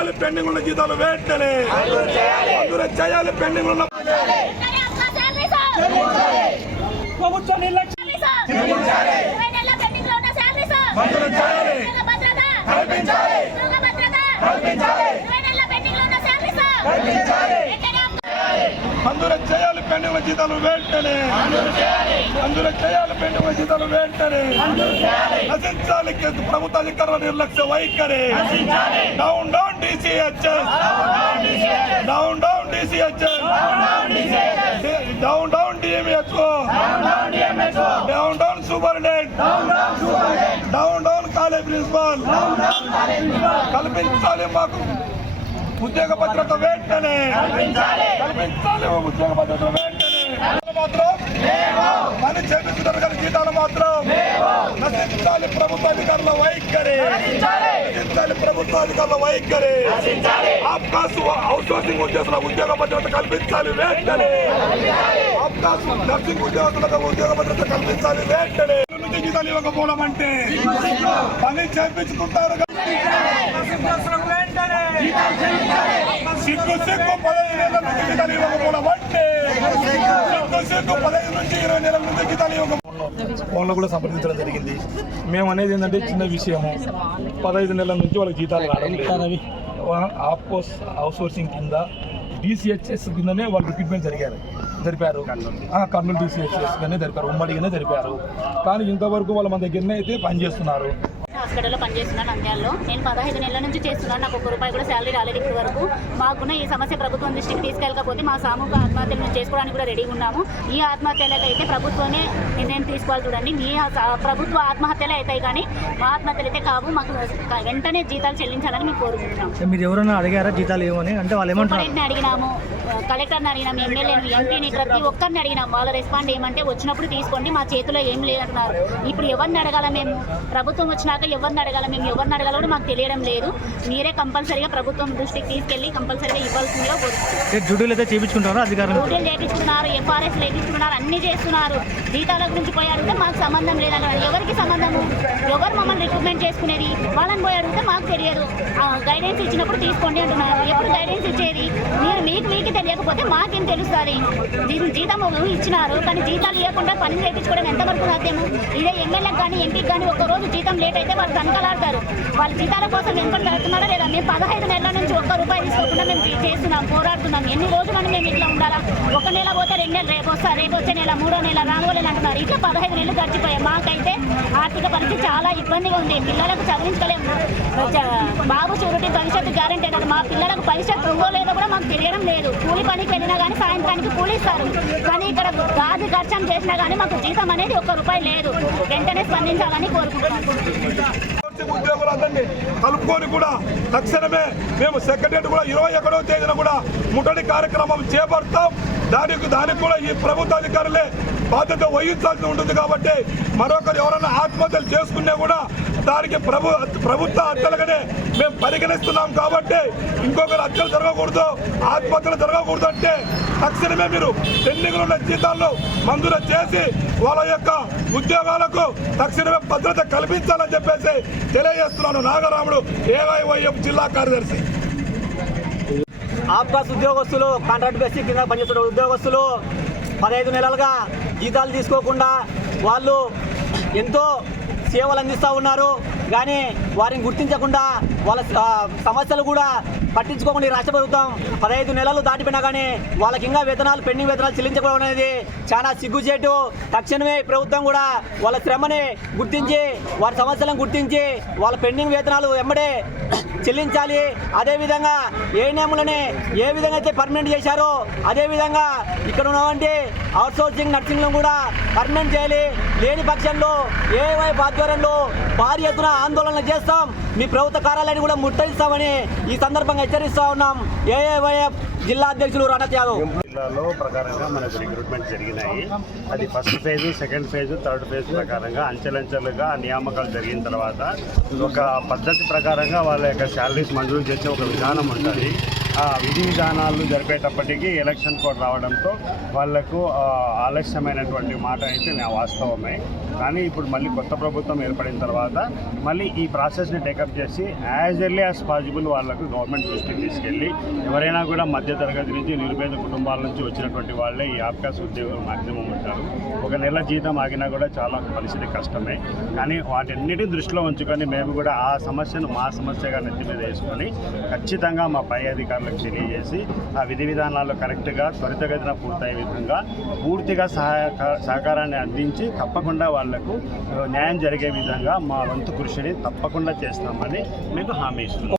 చేయాలి పెండింగ్ ఉన్న జీతాలు వెంటనే మంజూరు చేయాలి పెండింగ్ ఉన్న ప్రభుత్వ నిర్లక్ష్యం మంజూరు చేయాలి పెండింగ్ ఉన్న జీతాలు వెంటనే మంజూరు చేయాలి పెండింగ్ ఉన్న జీతాలు వెంటనే నశించాలి ప్రభుత్వ అధికారుల నిర్లక్ష్య వైఖరి down down DCHS down down DCHS down down DMHO down down superintendent down down college principal కల్పించాలి మాకు ఉద్యోగ భద్రత వెంటనే కల్పించాలి ఉద్యోగ భద్రత వెంటనే మాత్రం పని చేపించగల జీతాలు మాత్రం నశించాలి ప్రభుత్వ అధికారుల వైఖరి నశించాలి ప్రభుత్వ అధికారుల వైఖరి అవకాశం అవుట్సోర్సింగ్ ఉద్యోగుల ఉద్యోగ భద్రత కల్పించాలి వెంటనే అవకాశం నర్సింగ్ ఉద్యోగులకు ఉద్యోగ భద్రత కల్పించాలి వెంటనే జీతాలు ఇవ్వకపోవడం అంటే పని చేపించుకుంటారు సిగ్గు సిగ్గు 15 నెలల నుంచి జీతాలు ఇవ్వకపోవడం అంటే సిగ్గు 15 నుంచి 20 నెలల నుంచి జీతాలు ఇవ్వకపోవడం ఫోన్లో కూడా సంప్రదించడం జరిగింది. మేము అనేది ఏంటంటే చిన్న విషయము 15 నెలల నుంచి వాళ్ళకి జీతాలు రావడం అవుట్సోర్సింగ్ కింద DCHS కిందనే వాళ్ళు రిక్రూట్మెంట్ జరిపారు కర్నూలు DCHS గానే జరిపారు, ఉమ్మడిగానే జరిపారు. కానీ ఇంతవరకు వాళ్ళు మన దగ్గరనే అయితే పనిచేస్తున్నారు. హాస్పిటల్లో పనిచేస్తున్నాను నంద్యాలలో. నేను 15 నెలల నుంచి చేస్తున్నాను. నాకు 1 రూపాయి కూడా శాలరీ రాలేదు ఇప్పటి వరకు. మాకున్న ఈ సమస్య ప్రభుత్వం దృష్టికి తీసుకెళ్ళకపోతే మా సామూహిక ఆత్మహత్యలు మేము చేసుకోవడానికి కూడా రెడీగా ఉన్నాము. ఈ ఆత్మహత్యలకు అయితే ప్రభుత్వమే నిర్ణయం తీసుకోవాలి. చూడండి, మీ ప్రభుత్వ ఆత్మహత్యలే అవుతాయి కానీ మా ఆత్మహత్యలు అయితే కావు. మాకు వెంటనే జీతాలు చెల్లించాలని మేము కోరుకుంటున్నాము. మీరు ఎవరైనా అడిగారా జీతాలు ఏమని? అంటే వాళ్ళు ఏమంటారు? అడిగినాము, కలెక్టర్ని అడిగినాము, ఎమ్మెల్యేని, ఎంపీని, ప్రతి ఒక్కరిని అడిగినాము. వాళ్ళ రెస్పాండ్ ఏమంటే వచ్చినప్పుడు తీసుకోండి, మా చేతిలో ఏం లేదంటున్నారు. ఇప్పుడు ఎవరిని అడగాల? మేము ప్రభుత్వం వచ్చినాక ఎవరిని అడగాల? మేము ఎవరిని అడగాలో కూడా మాకు తెలియడం లేదు. మీరే కంపల్సరీగా ప్రభుత్వం దృష్టికి తీసుకెళ్లి కంపల్సరీగా ఇవ్వాల్సిందిగా కోరుతున్నారు. డ్యూటీలు అయితే చేయించుకుంటారు, అధికారులు డ్యూటీలు చేయించుకున్నారు, FRS చేయించుకున్నారు, అన్ని చేస్తున్నారు. జీతాల గురించి పోయి అడిగితే మాకు సంబంధం లేదన్నారు. ఎవరికి సంబంధము? ఎవరు మమ్మల్ని రిక్రూట్మెంట్ చేసుకునేది? వాళ్ళని పోయి అడిగితే మాకు తెలియదు. గైడెన్స్ ఇచ్చినప్పుడు తీసుకోండి అంటున్నారు. ఎప్పుడు గైడెన్స్ ఇచ్చేది? మీరు మీకు తెలియకపోతే మాకేం తెలుస్తుంది? జీతం ఇచ్చినారు కానీ జీతాలు ఇవ్వకుండా పని చేయించుకోవడం ఎంతవరకు సాధ్యము? ఇదే ఎమ్మెల్యేకి కానీ ఎంపీకి కానీ ఒక్కరోజు జీతం లేట్ అయితే వాళ్ళు కనకలాడతారు. వాళ్ళ జీతాల కోసం వెనుకలు పెడుతున్నారా లేదా? మేము 15 నెలల నుంచి 1 రూపాయి తీసుకోకుండా మేము చేస్తున్నాం, పోరాడుతున్నాం. ఎన్ని రోజులని మేము ఇట్లా ఉండాలా? 1 నెల పోతే 2 నెలలు, రేపు వచ్చే నెల, 3వ నెల, 4వ నెల అంటున్నారు. ఇట్లా 15 నెలలు గడిచిపోయాయి. మాకైతే ఆర్థిక పరిస్థితి చాలా ఇబ్బందిగా ఉంది. పిల్లలకు చదివించలేము. బాబు షూరిటీ భవిష్యత్తు గ్యారెంటీ అన్నారు. మా పిల్లలకు భవిష్యత్తు ఉందో లేదో కూడా మాకు తెలియడం లేదు. కూలి పనికి వెళ్ళినా కానీ సాయంత్రానికి కూలి ఇస్తారు, కానీ ఇక్కడ గాజు ఖర్చం చేసినా కానీ మాకు జీతం అనేది 1 రూపాయి లేదు. వెంటనే స్పందించాలని కోరుకుంటున్నాను. ఉద్యోగులందరినీ కలుపుకొని కూడా తక్షణమే మేము సెక్రటరీ కూడా 21వ తేదీన కూడా ముట్టడి కార్యక్రమం చేపడతాం. దానికి కూడా ఈ ప్రభుత్వ అధికారులే బాధ్యత వహించాల్సి ఉంటుంది. కాబట్టి మరొకరు ఎవరైనా ఆత్మహత్యలు చేసుకున్నా కూడా దానికి ప్రభుత్వ హత్యలుగానే మేము పరిగణిస్తున్నాం. కాబట్టి ఇంకొకరు హత్యలు జరగకూడదు, ఆత్మహత్యలు జరగకూడదు అంటే తక్షణమే మీరు పెండింగ్లో ఉన్న జీతాలను మంజూరు చేసి వాళ్ళ యొక్క ఉద్యోగాలకు తక్షణమే భద్రత కల్పించాలని చెప్పేసి తెలియజేస్తున్నాను. నాగరాముడు, AYYF జిల్లా కార్యదర్శి. ఆప్కాస్ ఉద్యోగస్తులు, కాంట్రాక్ట్ బేసిక్ కింద పనిచేస్తున్న ఉద్యోగస్తులు 15 నెలలుగా జీతాలు తీసుకోకుండా వాళ్ళు ఎంతో సేవలు అందిస్తూ ఉన్నారు. కానీ వారిని గుర్తించకుండా వాళ్ళ సమస్యలు కూడా పట్టించుకోకుండా రాష్ట్ర ప్రభుత్వం 15 నెలలు దాటిపోయినా కానీ వాళ్ళకి ఇంకా పెండింగ్ వేతనాలు చెల్లించడం అనేది చాలా సిగ్గుచేటు. తక్షణమే ప్రభుత్వం కూడా వాళ్ళ శ్రమని గుర్తించి వారి సమస్యలను గుర్తించి వాళ్ళ పెండింగ్ వేతనాలు వెంబడే చెల్లించాలి. అదేవిధంగా ఏఎన్ఎంలని ఏ విధంగా అయితే పర్మనెంట్ చేశారో అదేవిధంగా ఇక్కడ ఉన్నటువంటి అవుట్సోర్సింగ్ నర్సింగ్లను కూడా పర్మనెంట్ చేయాలి. లేని పక్షంలో AYYF ఆధ్వర్యంలో భారీ ఎత్తున ఆందోళన చేస్తాం. మీ ప్రభుత్వ కార్యాలయాన్ని కూడా ముట్టడిస్తామని ఈ సందర్భంగా హెచ్చరిస్తా ఉన్నాం. AYYF జిల్లా అధ్యక్షులు రణత్ యాదవ్. జిల్లాలో ప్రకారంగా మనకు రిక్రూట్మెంట్ జరిగినాయి. అది first phase, second phase, third phase ప్రకారంగా అంచెలంచెలుగా నియామకాలు జరిగిన తర్వాత ఒక పద్ధతి ప్రకారంగా వాళ్ళ యొక్క శాలరీస్ మంజూరు చేసే ఒక విధానం ఉంటుంది. ఆ విధి విధానాలు జరిపేటప్పటికీ ఎలక్షన్ కోడ్ రావడంతో వాళ్లకు ఆలస్యమైనటువంటి మాట అయితే వాస్తవమే. కానీ ఇప్పుడు మళ్ళీ కొత్త ప్రభుత్వం ఏర్పడిన తర్వాత మళ్ళీ ఈ ప్రాసెస్ని టేకప్ చేసి యాజ్ ఎర్లీ యాజ్ పాసిబుల్ వాళ్ళకు గవర్నమెంట్ దృష్టికి తీసుకెళ్ళి ఎవరైనా కూడా మధ్యతరగతి నుంచి నిరుపేద కుటుంబాల నుంచి వచ్చినటువంటి వాళ్ళే ఈ ఆప్కాస్ ఉద్యోగులు మ్యాక్సిమం ఉంటారు. ఒక నెల జీతం ఆగినా కూడా చాలా పరిస్థితి కష్టమే. కానీ వాటన్నిటిని దృష్టిలో ఉంచుకొని మేము కూడా ఆ సమస్యను మా సమస్యగా నెత్తి మీద వేసుకొని ఖచ్చితంగా మా పై అధికారులకు తెలియజేసి ఆ విధి విధానాలు కరెక్ట్గా త్వరితగతిన పూర్తయ్యే విధంగా పూర్తిగా సహకారాన్ని అందించి తప్పకుండా వాళ్లకు న్యాయం జరిగే విధంగా మా వంతు కృషిని తప్పకుండా చేస్తామని మీకు హామీ ఇస్తున్నాం.